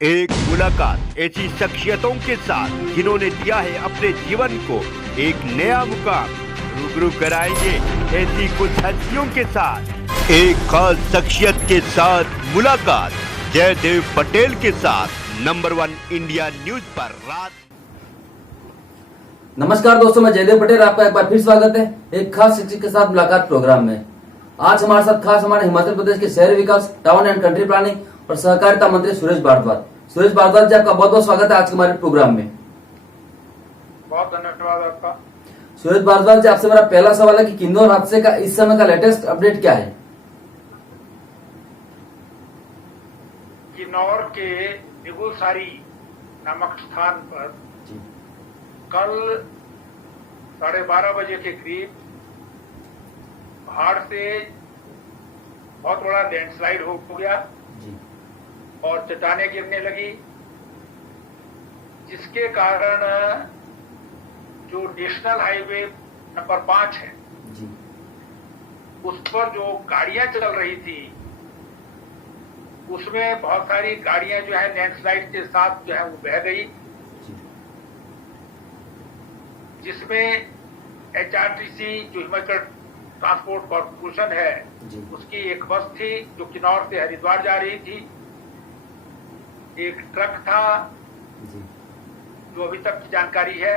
एक मुलाकात ऐसी शख्सियतों के साथ जिन्होंने दिया है अपने जीवन को एक नया मुकाम। रूबरू कराएंगे ऐसी कुछ हस्तियों के साथ एक खास शख्सियत के साथ मुलाकात जयदेव पटेल के साथ नंबर 1 इंडिया न्यूज पर रात। नमस्कार दोस्तों, मैं जयदेव पटेल, आपका एक बार फिर स्वागत है एक खास शख्सियत के साथ मुलाकात प्रोग्राम में। आज हमारे साथ खास हमारे हिमाचल प्रदेश के शहरी विकास, टाउन एंड कंट्री प्लानिंग और सहकारिता मंत्री सुरेश भारद्वाज। सुरेश भारद्वाज जी, आपका बहुत बहुत स्वागत है आज के हमारे प्रोग्राम में। बहुत धन्यवाद आपका। सुरेश भारद्वाज जी, आपसे मेरा पहला सवाल है कि किन्नौर हादसे का इस समय का लेटेस्ट अपडेट क्या है? किन्नौर के निगुलसारी नामक स्थान पर कल 12:30 बजे के करीब पहाड़ से बहुत बड़ा लैंडस्लाइड हो गया और चट्टानें गिरने लगी, जिसके कारण जो नेशनल हाईवे नंबर 5 है उस पर जो गाड़ियां चल रही थी उसमें बहुत सारी गाड़ियां जो है लैंडस्लाइड के साथ जो है वो बह गई, जिसमें HRTC जो हिमाचल ट्रांसपोर्ट कॉर्पोरेशन है उसकी एक बस थी जो किन्नौर से हरिद्वार जा रही थी, एक ट्रक था जो अभी तक की जानकारी है,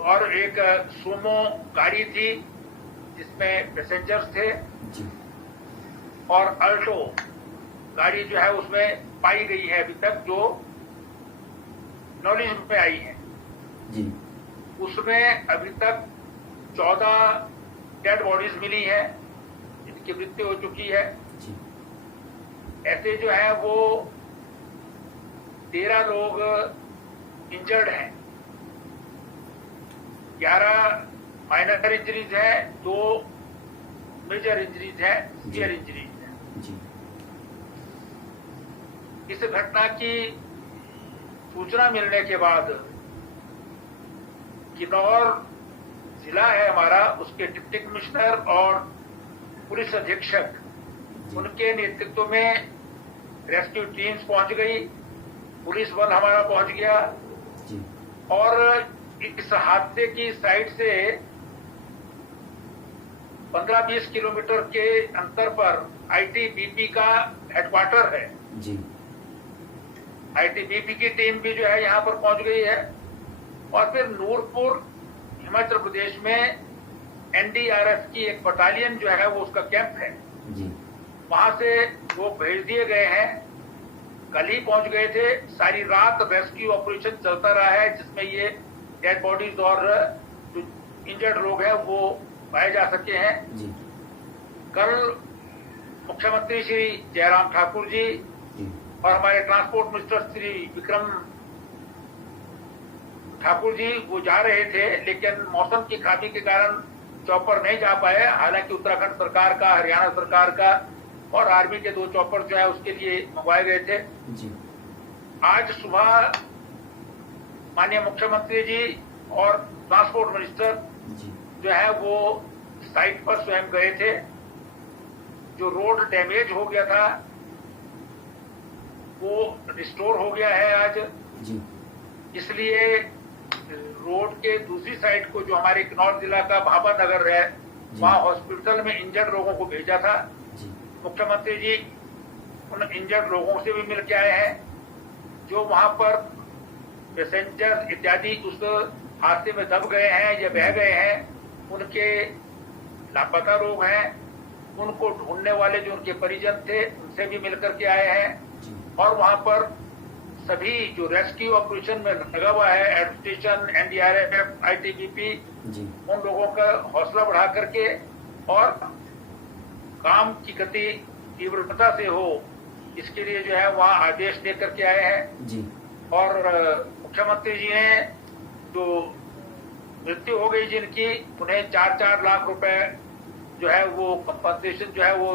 और एक सुमो गाड़ी थी जिसमें पैसेंजर्स थे, और अल्टो गाड़ी जो है उसमें पाई गई है अभी तक जो नॉलेज में आई है। उसमें अभी तक 14 डेड बॉडीज मिली है जिनकी मृत्यु हो चुकी है। ऐसे जो है वो 13 लोग इंजर्ड हैं, 11 माइनर इंजरीज है, 2 मेजर इंजरीज है, सीवियर इंजरीज है। इस घटना की सूचना मिलने के बाद किन्नौर जिला है हमारा, उसके डिप्टी कमिश्नर और पुलिस अधीक्षक उनके नेतृत्व में रेस्क्यू टीम्स पहुंच गई, पुलिस बल हमारा पहुंच गया, और इस हादसे की साइड से 15-20 किलोमीटर के अंतर पर ITBP का हेडक्वार्टर है। ITBP की टीम भी जो है यहाँ पर पहुंच गई है, और फिर नूरपुर हिमाचल प्रदेश में NDRF की एक बटालियन जो है वो उसका कैंप है, वहां से वो भेज दिए गए हैं। कल ही पहुंच गए थे, सारी रात रेस्क्यू ऑपरेशन चलता रहा है जिसमें ये डेड बॉडीज और जो इंजर्ड लोग हैं वो पाए जा सके हैं। कल मुख्यमंत्री श्री जयराम ठाकुर जी और हमारे ट्रांसपोर्ट मिनिस्टर श्री विक्रम ठाकुर जी वो जा रहे थे, लेकिन मौसम की खराबी के कारण चॉपर नहीं जा पाए। हालांकि उत्तराखंड सरकार का, हरियाणा सरकार का और आर्मी के 2 चॉपर जो है उसके लिए मंगवाए गए थे। आज सुबह माननीय मुख्यमंत्री जी और ट्रांसपोर्ट मिनिस्टर जो है वो साइट पर स्वयं गए थे। जो रोड डैमेज हो गया था वो रिस्टोर हो गया है आज, इसलिए रोड के दूसरी साइड को जो हमारे किन्नौर जिला का भाभा नगर है वहां हॉस्पिटल में इंजर्ड लोगों को भेजा था। मुख्यमंत्री जी उन इंजर्ड लोगों से भी मिल के आए हैं जो वहां पर पैसेंजर इत्यादि उस हादसे में दब गए हैं या बह गए हैं, उनके लापता लोग हैं, उनको ढूंढने वाले जो उनके परिजन थे उनसे भी मिलकर के आए हैं, और वहां पर सभी जो रेस्क्यू ऑपरेशन में लगा हुआ है एडमिनिस्ट्रेशन, NDRF, ITBP, उन लोगों का हौसला बढ़ा करके और काम की गति तीव्रता से हो इसके लिए जो है वहाँ आदेश दे करके आए हैं। और मुख्यमंत्री जी ने जो मृत्यु हो गई जिनकी, उन्हें 4-4 लाख रुपए जो है वो कंपनसेशन जो है वो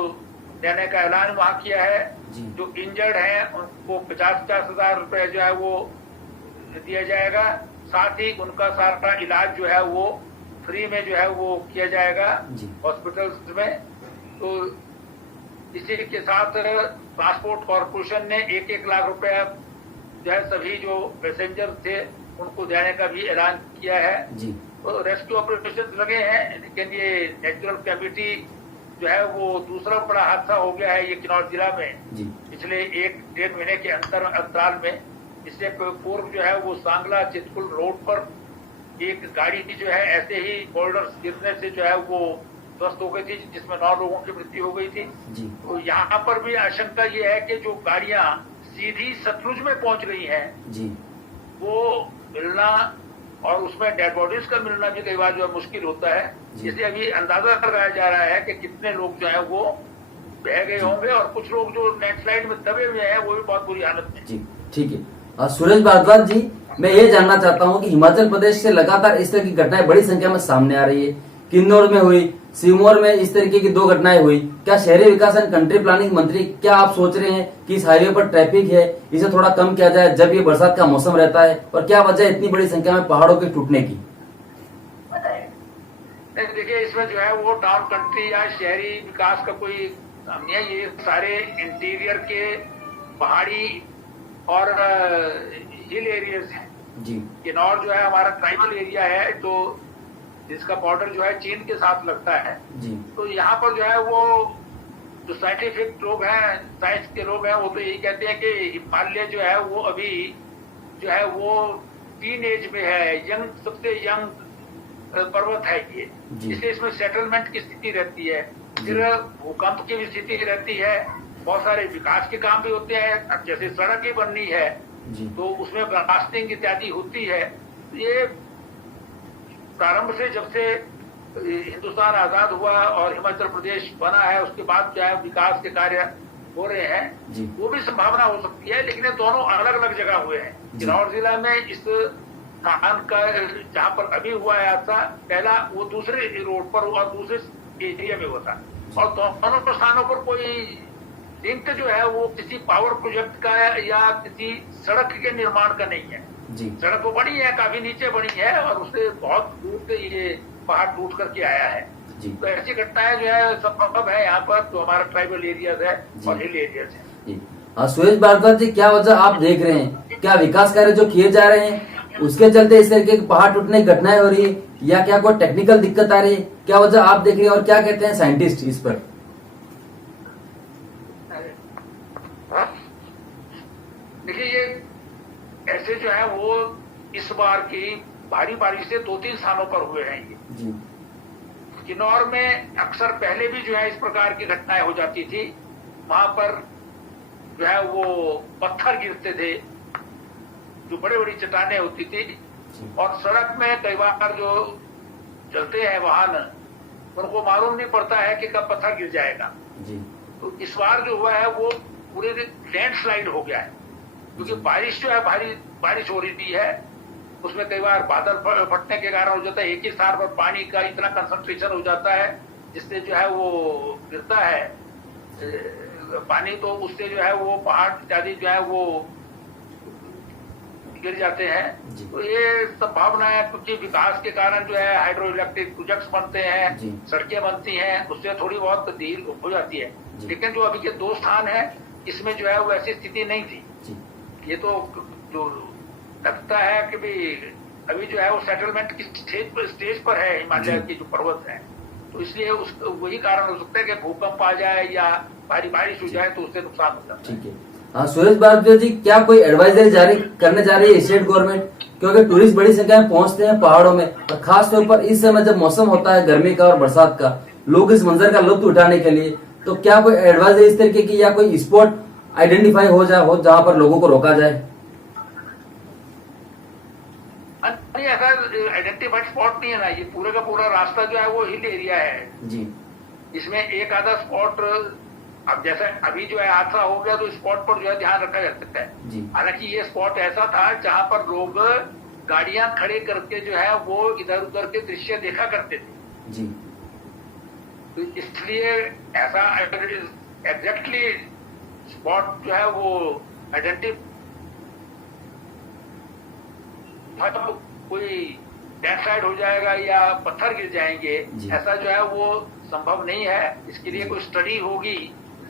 देने का ऐलान वहाँ किया है। जो इंजर्ड हैं उनको 50-50 हजार रुपए जो है वो दिया जाएगा, साथ ही उनका सारा इलाज जो है वो फ्री में जो है वो किया जाएगा हॉस्पिटल्स में। तो इसी के साथ ट्रांसपोर्ट कॉर्पोरेशन ने 1-1 लाख रुपए जो है सभी जो पैसेंजर थे उनको देने का भी ऐलान किया है। जी। तो रेस्क्यू ऑपरेशन लगे हैं, लेकिन ये नेचुरल कैविटी जो है वो दूसरा बड़ा हादसा हो गया है ये किन्नौर जिला में जी। पिछले 1-1.5 महीने के अंतराल में। इससे पूर्व जो है वो सांगला चितकुल रोड पर एक गाड़ी की जो है ऐसे ही बोल्डर गिरने से जो है वो ध्वस्त हो गई थी, जिसमें 9 लोगों की मृत्यु हो गई थी। जी। तो यहाँ पर भी आशंका ये है कि जो गाड़ियां सीधी सतलुज में पहुंच रही हैं जी। वो मिलना और उसमें डेड बॉडीज का मिलना भी कई बार जो है मुश्किल होता है। इसलिए अभी अंदाजा लगाया जा रहा है कि कितने लोग जो है वो बह गए होंगे और कुछ लोग जो लैंडस्लाइड में दबे हुए हैं वो भी बहुत बुरी हालत में। जी ठीक है। सुरेश भारद्वाज जी, मैं ये जानना चाहता हूँ कि हिमाचल प्रदेश से लगातार इस तरह की घटनाएं बड़ी संख्या में सामने आ रही है। किन्नौर में हुई, सिरमौर में इस तरीके की 2 घटनाएं हुई। क्या शहरी विकास एंड कंट्री प्लानिंग मंत्री, क्या आप सोच रहे हैं कि इस हाईवे पर ट्रैफिक है इसे थोड़ा कम किया जाए जब ये बरसात का मौसम रहता है, और क्या वजह है इतनी बड़ी संख्या में पहाड़ों के टूटने की? देखिए, इसमें जो है वो टाउन कंट्री या शहरी विकास का कोई नहीं है। ये सारे इंटीरियर के पहाड़ी और हिल एरियाज हैं। जी। किन्नौर जो है हमारा ट्राइबल एरिया है, तो जिसका बॉर्डर जो है चीन के साथ लगता है। जी। तो यहाँ पर जो है वो जो साइंटिफिक लोग हैं, साइंस के लोग हैं, वो तो यही कहते हैं कि हिमालय जो है वो अभी जो है वो टीन एज में है, यंग, सबसे यंग पर्वत है ये। इसलिए इसमें सेटलमेंट की स्थिति रहती है, फिर भूकंप की भी स्थिति रहती है, बहुत सारे विकास के काम भी होते हैं। अब जैसे सड़क ही बननी है तो उसमें ब्लास्टिंग इत्यादि होती है। ये प्रारंभ से, जब से हिंदुस्तान आजाद हुआ और हिमाचल प्रदेश बना है, उसके बाद जो है विकास के कार्य हो रहे हैं। वो भी संभावना हो सकती है, लेकिन ये दोनों अलग अलग जगह हुए हैं। किन्नौर जिला में इस स्थान का जहाँ पर अभी हुआ है हादसा, पहला वो दूसरे रोड पर हुआ, दूसरे एरिया में हुआ था, और दोनों स्थानों पर कोई लिंक जो है वो किसी पावर प्रोजेक्ट का या किसी सड़क के निर्माण का नहीं है। जी। सड़क तो बड़ी है, काफी नीचे बनी है, और उससे बहुत दूर से ये पहाड़ टूट करके आया है। जी। तो ऐसी घटनाएं जो है संभव है यहाँ पर, तो हमारा ट्राइबल एरियाज है और हिल एरियाज है। सुरेश भारद्वाज जी, क्या वजह आप देख रहे हैं? क्या विकास कार्य जो किए जा रहे हैं उसके चलते इस तरीके की पहाड़ टूटने की घटनाएं हो रही है, या क्या कोई टेक्निकल दिक्कत आ रही है? क्या वजह आप देख रहे हैं और क्या कहते हैं साइंटिस्ट इस पर? देखिए, ये ऐसे जो है वो इस बार की भारी बारिश से 2-3 स्थानों पर हुए हैं ये। जी। किन्नौर में अक्सर पहले भी जो है इस प्रकार की घटनाएं हो जाती थी। वहां पर जो है वो पत्थर गिरते थे, जो बड़ी बड़ी चट्टानें होती थी, और सड़क में कई बार जो चलते हैं वाहन, उनको मालूम नहीं पड़ता है कि कब पत्थर गिर जाएगा। जी। तो इस बार जो हुआ है वो पूरे लैंडस्लाइड हो गया है, क्योंकि बारिश जो है भारी बारिश हो रही है, उसमें कई बार बादल फटने के कारण हो जाता है, एक ही स्थान पर पानी का इतना कंसंट्रेशन हो जाता है जिससे जो है वो गिरता है पानी, तो उससे जो है वो पहाड़ इत्यादि जो है वो गिर जाते हैं। तो ये संभावना है, क्योंकि विकास के कारण जो है हाइड्रो इलेक्ट्रिक प्रोजेक्ट्स बनते हैं, सड़कें बनती हैं, उससे थोड़ी बहुत देर हो जाती है। लेकिन जो अभी के 2 स्थान है, इसमें जो है वो ऐसी स्थिति नहीं थी। ये तो जो लगता है कि भी अभी जो है वो सेटलमेंट की स्टेज पर है हिमालय के जो पर्वत है, तो इसलिए वही कारण हो सकता है कि भूकंप आ जाए या भारी बारिश हो जाए तो उससे नुकसान हो जाता है। ठीक है। सुरेश भारद्वाज जी, क्या कोई एडवाइजरी जारी करने जा रही है स्टेट गवर्नमेंट? क्योंकि टूरिस्ट बड़ी संख्या में पहुंचते हैं पहाड़ों में, और खास तौर पर इस समय जब मौसम होता है गर्मी का और बरसात का, लोग इस मंजर का लुत्फ उठाने के लिए, तो क्या कोई एडवाइजरी इस तरीके की या कोई स्पॉट आइडेंटिफाई हो जहाँ पर लोगों को रोका जाए? ऐसा आइडेंटिफाइड स्पॉट नहीं है ना, ये पूरे का पूरा रास्ता जो है वो हिल एरिया है जी। इसमें एक आधा स्पॉट, अब जैसे अभी जो है हादसा हो गया तो स्पॉट पर जो है ध्यान रखा जा सकता है। हालांकि ये स्पॉट ऐसा था जहां पर लोग गाड़ियां खड़े करके जो है वो इधर उधर के दृश्य देखा करते थे जी। तो इसलिए ऐसा एग्जैक्टली स्पॉट जो है वो आइडेंटिफाई, कोई लैंडस्लाइड हो जाएगा या पत्थर गिर जाएंगे, ऐसा जो है वो संभव नहीं है। इसके लिए कोई स्टडी होगी,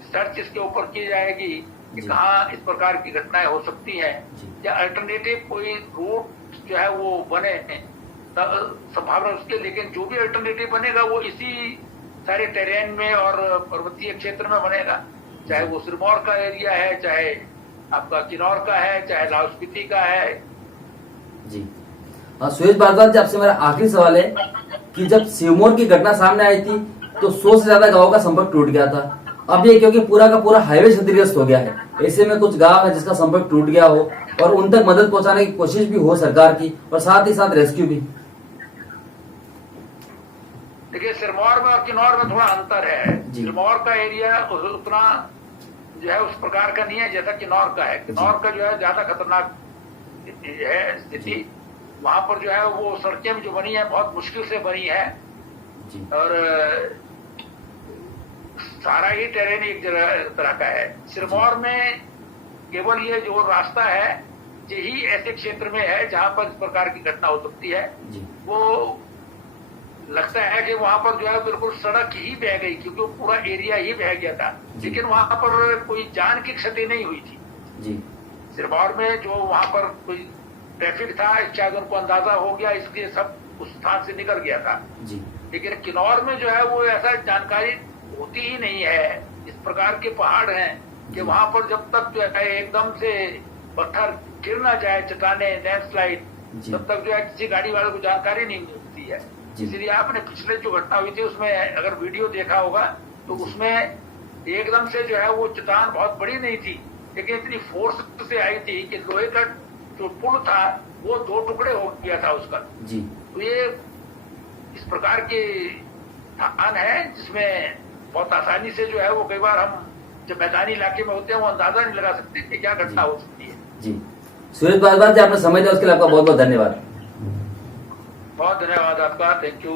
सर्च इसके ऊपर की जाएगी कि कहाँ इस प्रकार की घटनाएं हो सकती हैं, या अल्टरनेटिव कोई रूट जो है वो बने, संभावना उसके। लेकिन जो भी अल्टरनेटिव बनेगा वो इसी सारे टेरेन में और पर्वतीय क्षेत्र में बनेगा, चाहे वो सिरमौर का एरिया है, चाहे आपका किन्नौर का है, चाहे लाहौल स्पीति का है। जी सुरेश भारद्वाज जी, आपसे मेरा आखिरी सवाल है कि जब सिरमौर की घटना सामने आई थी तो 100 से ज्यादा गांवों का संपर्क टूट गया था। अब ये क्योंकि पूरा का पूरा हाईवे क्षतिग्रस्त हो गया है, ऐसे में कुछ गांव है जिसका संपर्क टूट गया हो और उन तक मदद पहुंचाने की कोशिश भी हो सरकार की, और साथ ही साथ रेस्क्यू भी। देखिए, सिरमौर में और किन्नौर में थोड़ा अंतर है। सिरमौर का एरिया उतना जो है उस प्रकार का नहीं है जैसा किन्नौर का है। किन्नौर का जो है ज्यादा खतरनाक है स्थिति। वहां पर जो है वो सड़कें जो बनी है बहुत मुश्किल से बनी है, और सारा ही टेरेन एक तरह का है। सिरमौर में केवल ये जो रास्ता है यही ऐसे क्षेत्र में है जहां पर इस प्रकार की घटना हो सकती है। वो लगता है कि वहां पर जो है बिल्कुल सड़क ही बह गई, क्योंकि वो पूरा एरिया ही बह गया था, लेकिन वहां पर कोई जान की क्षति नहीं हुई थी। सिरमौर में जो वहां पर कोई ट्रैफिक था शायद उनको अंदाजा हो गया, इसलिए सब उस स्थान से निकल गया था। लेकिन किन्नौर में जो है वो ऐसा जानकारी होती ही नहीं है। इस प्रकार के पहाड़ हैं कि वहां पर जब तक जो है एकदम से पत्थर गिर ना जाए, चट्टाने, लैंडस्लाइड, तब तक जो है किसी गाड़ी वाले को जानकारी नहीं मिलती है। इसलिए आपने पिछले जो घटना हुई थी उसमें अगर वीडियो देखा होगा तो उसमें एकदम से जो है वो चट्टान बहुत बड़ी नहीं थी, लेकिन इतनी फोर्स से आई थी कि लोहे का जो पुल था वो 2 टुकड़े हो गया था उसका। तो ये इस प्रकार के स्थान है जिसमें बहुत आसानी से जो है वो कई बार हम जब मैदानी इलाके में होते हैं वो अंदाजा नहीं लगा सकते कि क्या घटना हो सकती है। सुरेश भारद्वाज जी, आपने समय दिया उसके लिए आपका बहुत बहुत धन्यवाद। बहुत धन्यवाद आपका, थैंक यू।